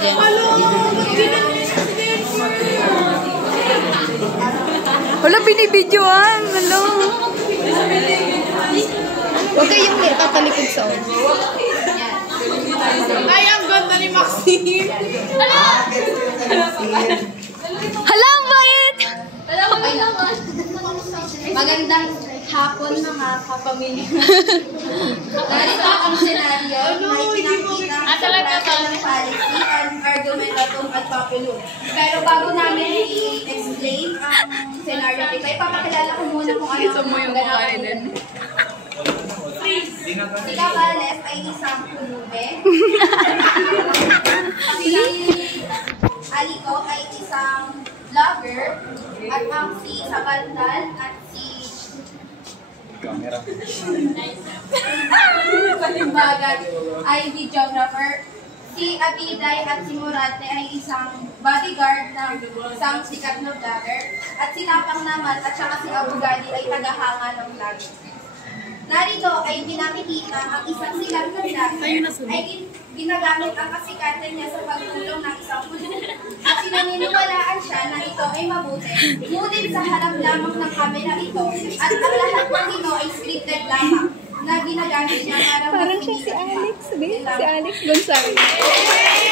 dyan. Wala, binibidyoan. Hello. Huwag kayong katalikod sa on. Ay, ang ganda ni Maxine. Hala, ang bayad! Magandang hapon mga kapamilya. Ganito ang senaryo. May pinakita ang ng policy and argumentatum at popular. Pero bago namin i-explain ang senaryo dito, ipapakilala ko muna kung ano ang ganapin. Si Cabales ay isang punube. Si Aliko ay isang vlogger. At ang si Sabandal at si Kalimbagan ay videographer. Si Abiday at si Murate ay isang bodyguard ng isang sikat na vlogger. At si Napang naman at saka si Abugadi ay tagahanga ng vlog. Narito ay pinakikita ang isang sikat na vlogger ay ginagamit ang kasikatan niya sa pagtulong ng isang puno. At sinaniniwalaan siya na ito ay mabuti, ngunit sa harap lamang ng kamera ito at ang lahat ng ito ay scripted lamang na ginagamit niya para Parang siya si Alex. Si Alex Gonzalez.